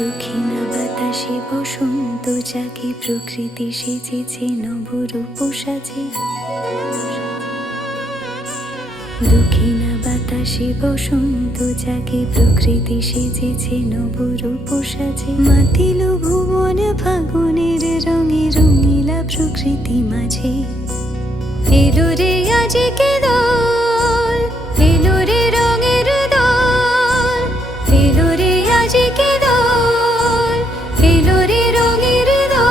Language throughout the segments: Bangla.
দক্ষিণা বাতাসে বসন্ত জাগে, প্রকৃতি সেজেছে নবরূপ সাজে। দক্ষিণা বাতাসে বসন্ত জাগে, প্রকৃতি সেজেছে নবরূপ সাজে। মাতিল ভুবন ফাগুনের রঙে, রঙিলা প্রকৃতি মাঝে। এলো রে আজকে দোল, এলো রে রঙের দোল, এলো রে আজকে দোল, এলো রে রঙের দোল।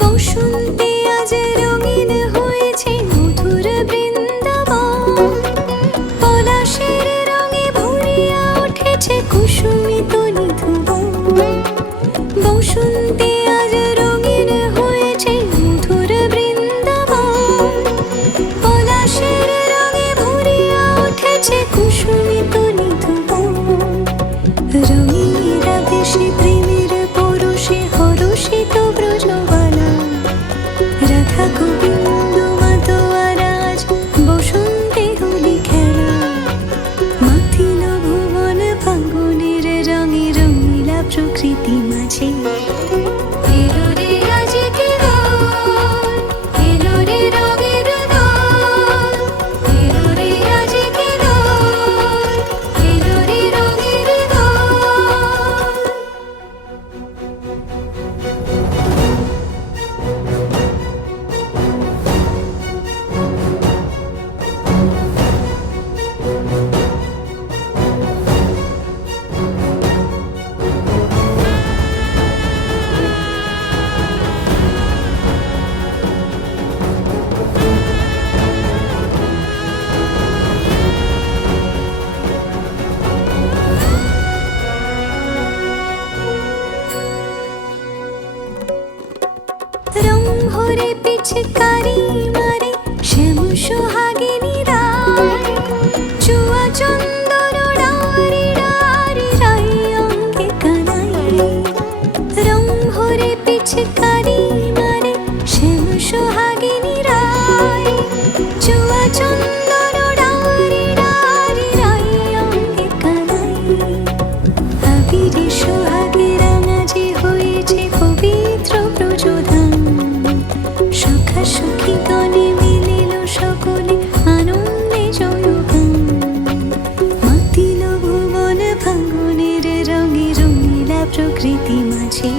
বসন্তে আজ রঙিন হয়েছে মধুর বৃন্দাবন, পলাশের রঙে ভরিয়া উঠেছে কুসুমিত নিধুবন। বসন্তে আজ রঙিন হয়েছে মধুর বৃন্দাবন, পলাশের রঙে ভরিয়া উঠেছে কুসুমিত নিধুবন। রঙিনীরা বেশি প্রেমের পরশে হরষিত ব্রজবালা, রাধা গোবিন্দ মাতোয়ারাজ বসন্তে হোলি খেলা। মাতিল ভুবন ফাগুনের রঙে, রঙিলা প্রকৃতি মাঝে। এলো রে আজকে দোল, এলো রে রঙের দোল, এলো রে আজকে দোল, এলো রে রঙের দোল। রং ভরে পিচকারি মারে শ্যাম সোহাগিনী রায়, চুয়া চন্দন ডারি ডারি রাই অঙ্গে কানাই। রং ভরে পিচকারি মারে শ্যাম সোহাগিনী রায়, চুয়া চন্দন ডারি ডারি রাই অঙ্গে কানাই। আবিরে সোহাগে রাঙাজে হয়েছে পবিত্র প্রযোধান, সখা সখী গণে মিলিল সকলে আনন্দে জয়গান। মাতিল ভুবন ফাগুনের রঙে, রঙিলা প্রকৃতি মাঝে।